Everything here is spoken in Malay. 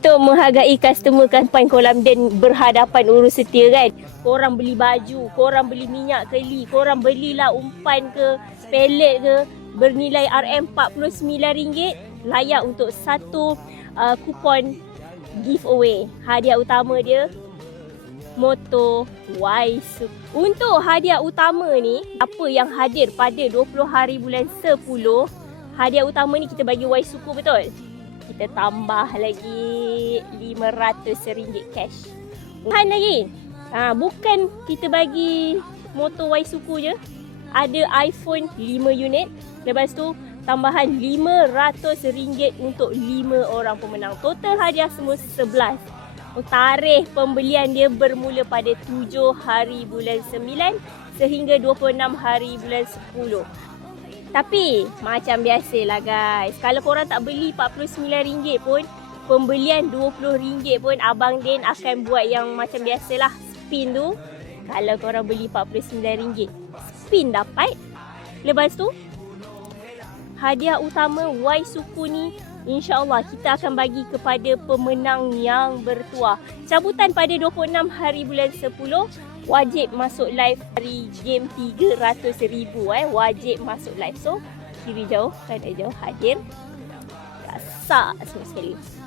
untuk menghargai customer kampanye kolam dan berhadapan urus setia kan. Korang beli baju, korang beli minyak keli, korang belilah umpan ke, pelet ke bernilai RM49 layak untuk satu uh, kupon giveaway. Hadiah utama dia motor Waisu. Untuk hadiah utama ni, apa yang hadir pada 20 hari bulan 10, hadiah utama ni kita bagi Waisuku betul? Kita tambah lagi RM500 cash. Bukan lagi. Ha, bukan kita bagi motor Waisuku je. Ada iPhone 5 unit. Lepas tu tambahan RM500 untuk 5 orang pemenang. Total hadiah semua 11. Tarikh pembelian dia bermula pada 7 hari bulan 9 sehingga 26 hari bulan 10. Tapi macam biasalah guys, kalau korang tak beli RM49 pun, pembelian RM20 pun Abang Din akan buat yang macam biasalah spin tu. Kalau korang beli RM49, spin dapat. Lepas tu, hadiah utama Y Suku ni InsyaAllah kita akan bagi kepada pemenang yang bertuah. Cabutan pada 26 hari bulan 10 wajib masuk live hari game 300,000 eh wajib masuk live. So kiri jauh kan jauh hadir. Rasa semua sekali.